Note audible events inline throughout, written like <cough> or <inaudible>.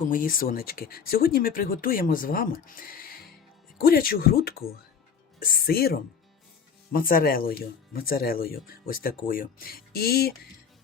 ранку, мої сонечки. Сьогодні ми приготуємо з вами курячу грудку з сиром, моцарелою, моцарелою ось такою, і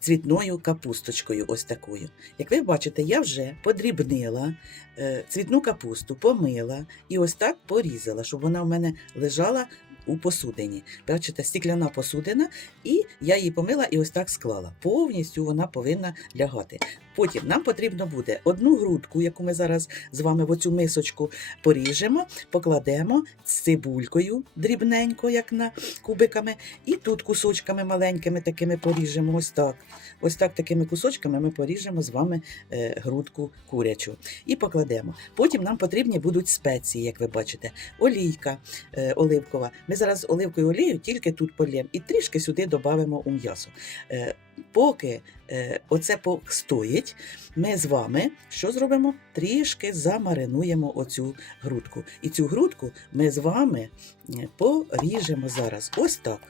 цвітною капусточкою ось такою. Як ви бачите, я вже подрібнила е, цвітну капусту, помила і ось так порізала, щоб вона в мене лежала у посудині. Бачите, стікляна посудина, і я її помила і ось так склала. Повністю вона повинна лягати. Потім нам потрібно буде одну грудку, яку ми зараз з вами в оцю мисочку поріжемо, покладемо з цибулькою дрібненько, як на кубиками, і тут кусочками маленькими такими поріжемо. Ось так. Ось так такими кусочками ми поріжемо з вами е, грудку курячу і покладемо. Потім нам потрібні будуть спеції, як ви бачите, олійка е, оливкова. Ми зараз оливкою олію тільки тут полємо і трішки сюди додамо у м'ясо. Поки е, оце постоїть, ми з вами що зробимо? Трішки замаринуємо оцю грудку. І цю грудку ми з вами е, поріжемо зараз. Ось так.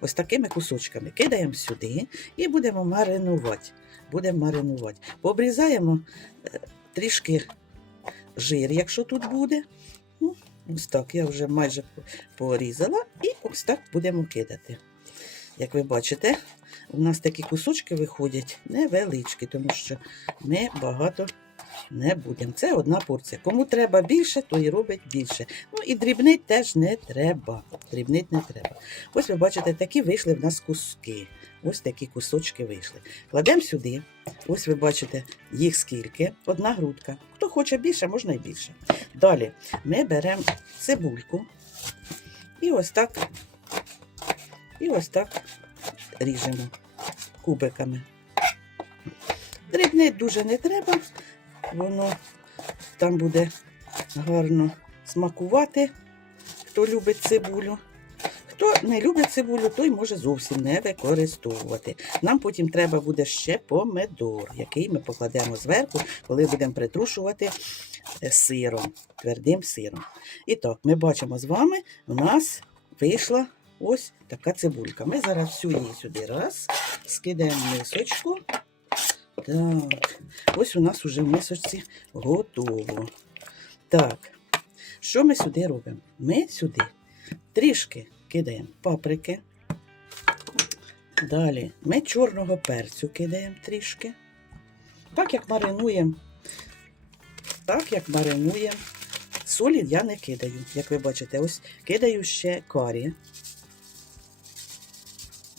Ось такими кусочками кидаємо сюди і будемо маринувати. Будемо маринувати. Пообрізаємо е, трішки жир, якщо тут буде. Ну, ось так, я вже майже порізала, і ось так будемо кидати. Як ви бачите, у нас такі кусочки виходять невеличкі, тому що ми багато не будемо. Це одна порція. Кому треба більше, то і робить більше. Ну і дрібнить теж не треба. Дрібнить не треба. Ось ви бачите, такі вийшли в нас куски. Ось такі кусочки вийшли. Кладемо сюди. Ось ви бачите, їх скільки. Одна грудка. Хто хоче більше, можна і більше. Далі ми беремо цибульку і ось так, і ось так ріжемо кубиками. Дрібнити дуже не треба, воно там буде гарно смакувати, хто любить цибулю. Хто не любить цибулю, той може зовсім не використовувати. Нам потім треба буде ще помидор, який ми покладемо зверху, коли будемо притрушувати е, сиром, твердим сиром. І так, ми бачимо з вами, у нас вийшла ось така цибулька. Ми зараз всю її сюди раз, скидаємо в мисочку. Так, ось у нас уже в мисочці готово. Так, що ми сюди робимо? Ми сюди трішки кидаємо паприки. Далі ми чорного перцю кидаємо трішки. Так як маринуємо, так як маринуємо. Солі я не кидаю, як ви бачите, ось кидаю ще карі.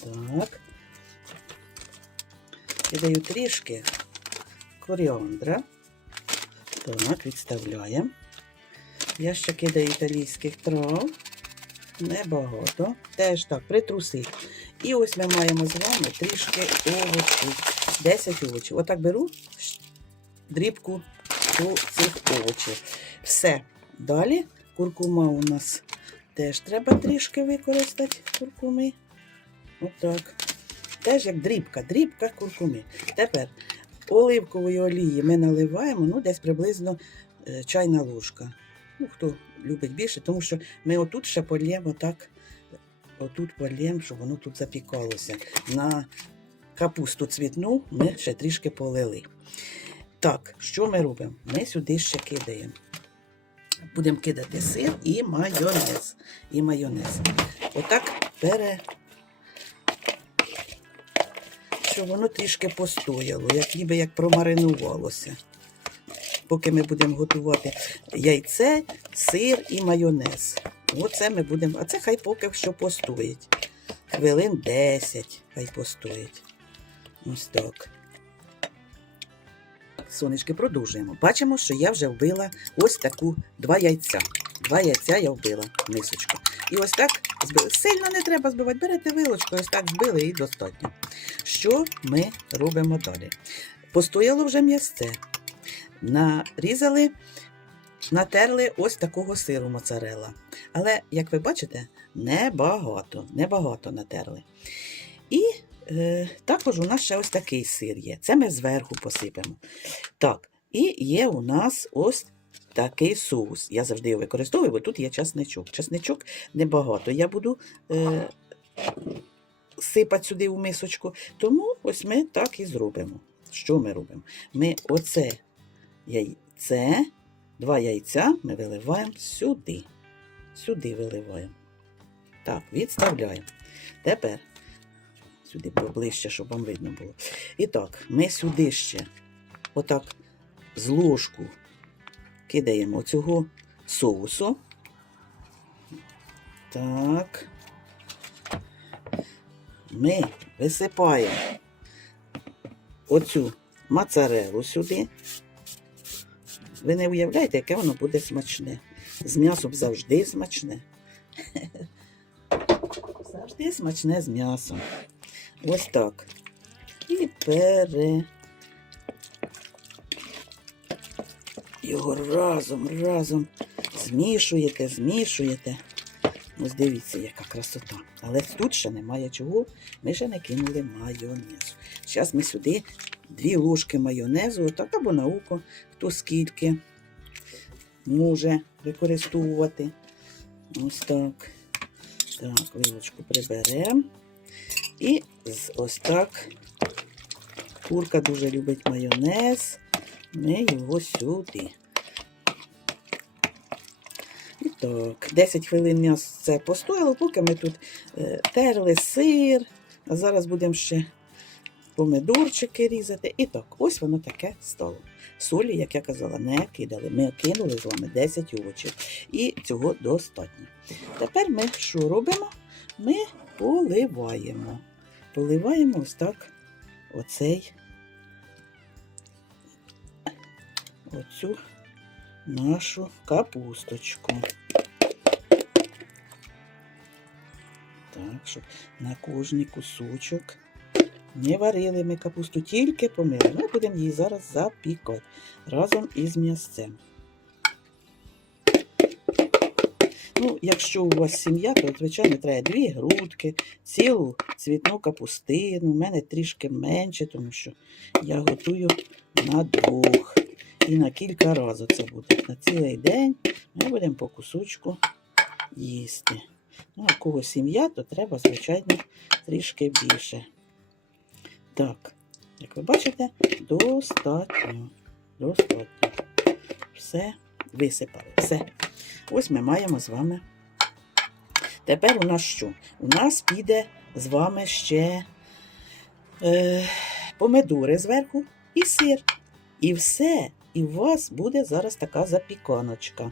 Так. Кидаю трішки коріандра. Так, відставляємо. Я ще кидаю італійських трав. Небагато. Теж так, притруси. І ось ми маємо з вами трішки овочів. 10 овочів. Отак беру дрібку до цих овочів. Все. Далі куркума у нас теж треба трішки використати куркуми. Отак. Теж як дрібка, дрібка куркуми. Тепер оливкової олії ми наливаємо ну, десь приблизно е, чайна ложка. Ну, хто любить більше, тому що ми отут ще полємо так, отут полємо, щоб воно тут запікалося. На капусту цвітну ми ще трішки полили. Так, що ми робимо? Ми сюди ще кидаємо. Будемо кидати сир і майонез. І майонез. Отак пере. Щоб воно трішки постояло, як ніби як промаринувалося. Поки ми будемо готувати яйце, сир і майонез. Оце ми будемо. А це хай поки що постоїть. Хвилин 10 хай постоїть. Ось так. Сонечки, продовжуємо. Бачимо, що я вже вбила ось таку два яйця. Два яйця я вбила в мисочку. І ось так збили. Сильно не треба збивати. Берете вилочку, ось так збили і достатньо. Що ми робимо далі? Постояло вже м'ясце. Нарізали, натерли ось такого сиру моцарелла. Але, як ви бачите, небагато, небагато натерли. І е, також у нас ще ось такий сир є. Це ми зверху посипемо. Так, і є у нас ось такий соус. Я завжди його використовую, бо тут є часничок. Часничок небагато. Я буду е, сипати сюди в мисочку. Тому ось ми так і зробимо. Що ми робимо? Ми оце яй- це два яйця ми виливаємо сюди. Сюди виливаємо. Так, відставляємо. Тепер сюди поближче, щоб вам видно було. І так, ми сюди ще отак з ложку кидаємо цього соусу. Так. Ми висипаємо оцю моцарелу сюди. Ви не уявляєте, яке воно буде смачне. З м'ясом завжди смачне. <laughs> Завжди смачне з м'ясом. Ось так. І пере. Його разом, разом змішуєте, змішуєте. Ось дивіться, яка красота. Але тут ще немає чого. Ми ще не кинули майонезу. Зараз ми сюди дві ложки майонезу, отак або на око, хто скільки може використовувати. Ось так. Так, вилочку приберемо. І ось так. Курка дуже любить майонез. Ми його сюди. Так, 10 хвилин м'ясо це постояло, поки ми тут е, терли сир. А зараз будемо ще помидорчики різати. І так, ось воно таке стало. Солі, як я казала, не кидали. Ми кинули з вами 10 овочів. І цього достатньо. Тепер ми що робимо? Ми поливаємо. Поливаємо ось так оцей оцю нашу капусточку. Так, щоб на кожний кусочок не варили ми капусту, тільки помили. Ми будемо її зараз запікати разом із м'ясцем. Ну, якщо у вас сім'я, то, звичайно, треба дві грудки, цілу цвітну капустину. У мене трішки менше, тому що я готую на двох. І на кілька разів це буде. На цілий день ми будемо по кусочку їсти. Ну, а кого сім'я, то треба, звичайно, трішки більше. Так, як ви бачите, достатньо. Достатньо. Все висипали. Все. Ось ми маємо з вами. Тепер у нас що? У нас піде з вами ще е, помидори зверху і сир. І все. І у вас буде зараз така запіканочка.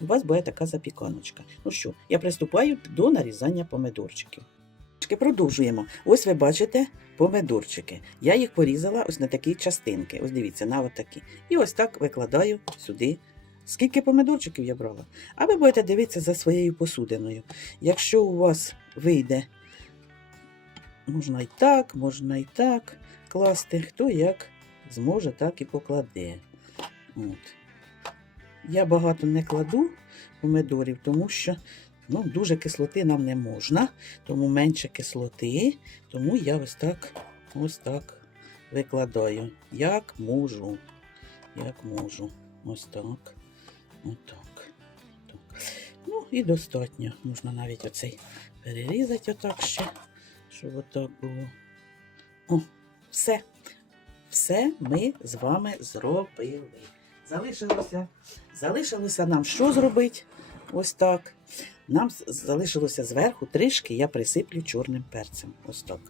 У вас буде така запіканочка. Ну що, я приступаю до нарізання помидорчиків. Продовжуємо. Ось ви бачите помидорчики. Я їх порізала ось на такі частинки. Ось дивіться, на отакі. І ось так викладаю сюди. Скільки помидорчиків я брала? А ви будете дивитися за своєю посудиною. Якщо у вас вийде, можна і так, можна і так класти, хто як зможе, так і покладе. От. Я багато не кладу помидорів, тому що ну, дуже кислоти нам не можна, тому менше кислоти, тому я ось так, ось так викладаю, як можу. Як можу. Ось так. Отак. Так. Ну і достатньо. Можна навіть оцей перерізати отак ще, щоб отак було. О, все. Все ми з вами зробили. Залишилося, залишилося нам що зробити? Ось так. Нам залишилося зверху трішки, я присиплю чорним перцем. Ось так.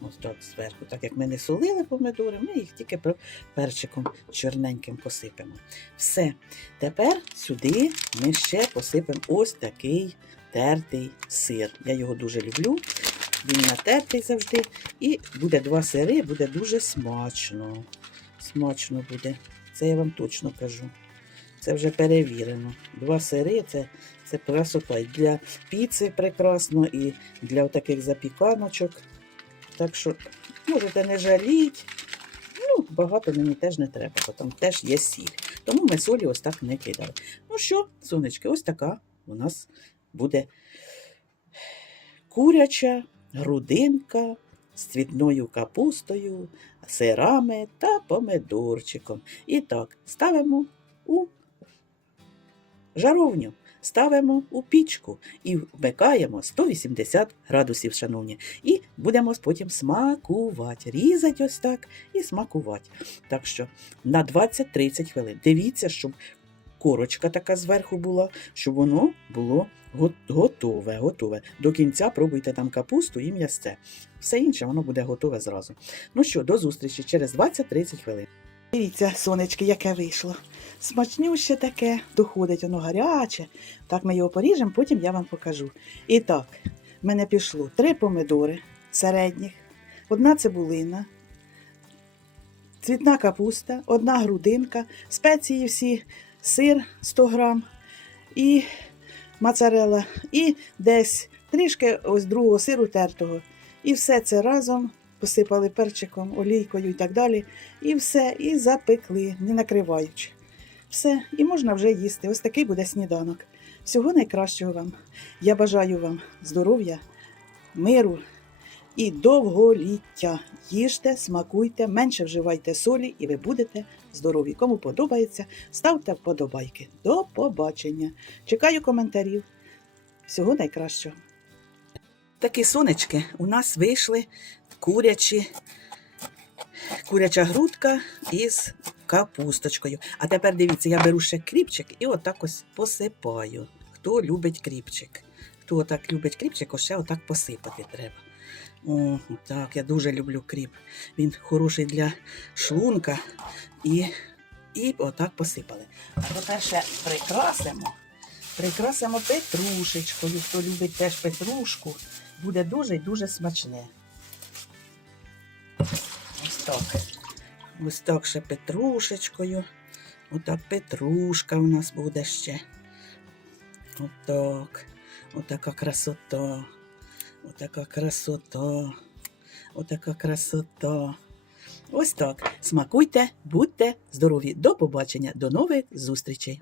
Ось так зверху. Так як ми не солили помидори, ми їх тільки перчиком чорненьким посипемо. Все. Тепер сюди ми ще посипемо ось такий тертий сир. Я його дуже люблю. Він натертий завжди. І буде два сири, буде дуже смачно. Смачно буде. Це я вам точно кажу. Це вже перевірено. Два сири це, це красота. І для піци прекрасно, і для таких запіканочок. Так що можете не жаліть. Ну, багато мені теж не треба, бо там теж є сіль. Тому ми солі ось так не кидали. Ну що, сонечки, ось така у нас буде куряча грудинка з цвітною капустою, сирами та помидорчиком. І так, ставимо у жаровню. ставимо у пічку і вмикаємо 180 градусів, шановні. І будемо потім смакувати. Різати ось так і смакувати. Так що на 20-30 хвилин. Дивіться, щоб корочка така зверху була, щоб воно було готове. готове. До кінця пробуйте там капусту і м'ясце. Все інше воно буде готове зразу. Ну що, до зустрічі через 20-30 хвилин. Дивіться, сонечки, яке вийшло. Смачнюще таке, доходить воно гаряче. Так ми його поріжемо, потім я вам покажу. І так, в мене пішло три помидори середніх, одна цибулина, цвітна капуста, одна грудинка, спеції всі, сир 100 грам і моцарелла, і десь трішки ось другого сиру тертого. І все це разом посипали перчиком, олійкою і так далі. І все, і запекли, не накриваючи. Все, і можна вже їсти. Ось такий буде сніданок. Всього найкращого вам. Я бажаю вам здоров'я, миру і довголіття. Їжте, смакуйте, менше вживайте солі, і ви будете здорові. Кому подобається, ставте вподобайки. До побачення. Чекаю коментарів. Всього найкращого. Такі сонечки у нас вийшли курячі, куряча грудка із капусточкою. А тепер дивіться, я беру ще кріпчик і отак ось посипаю. Хто любить кріпчик? Хто отак любить кріпчик, ще отак посипати треба. О, так, я дуже люблю кріп. Він хороший для шлунка. І, і отак посипали. А тепер ще прикрасимо. Прикрасимо петрушечкою. Хто любить теж петрушку, буде дуже і дуже смачне. Ось так. Ще петрушечкою. Отак петрушка у нас буде ще. Отак. Отака красота. Отака красота. Отака красота. Ось так. Смакуйте, будьте здорові. До побачення, до нових зустрічей.